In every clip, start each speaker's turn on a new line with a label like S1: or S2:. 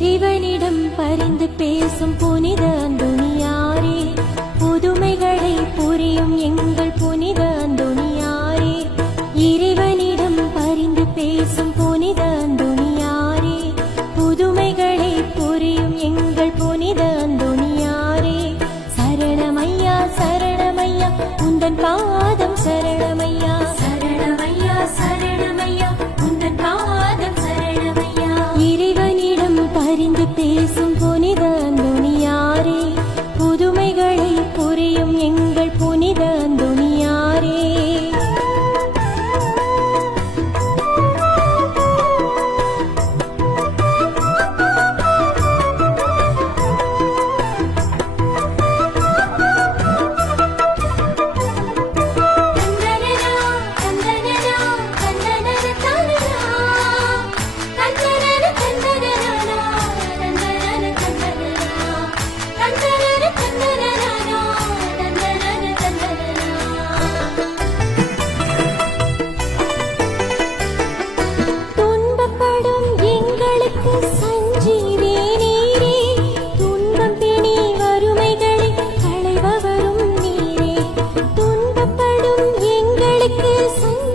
S1: இறைவனிடம் பரிந்து பேசும் புனித அன்பு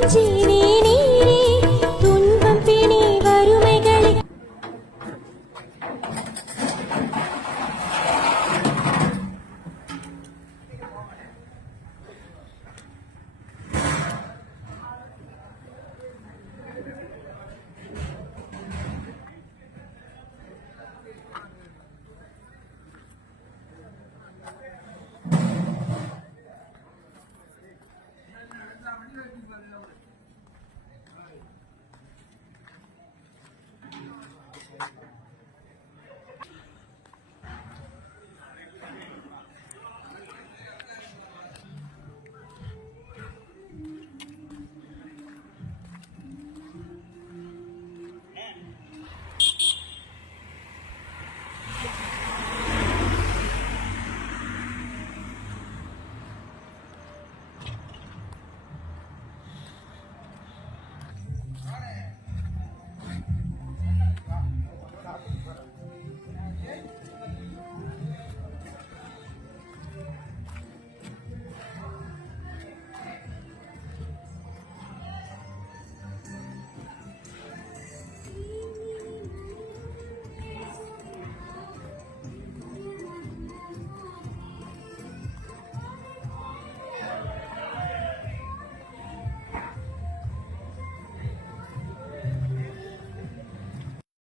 S1: Beijinho!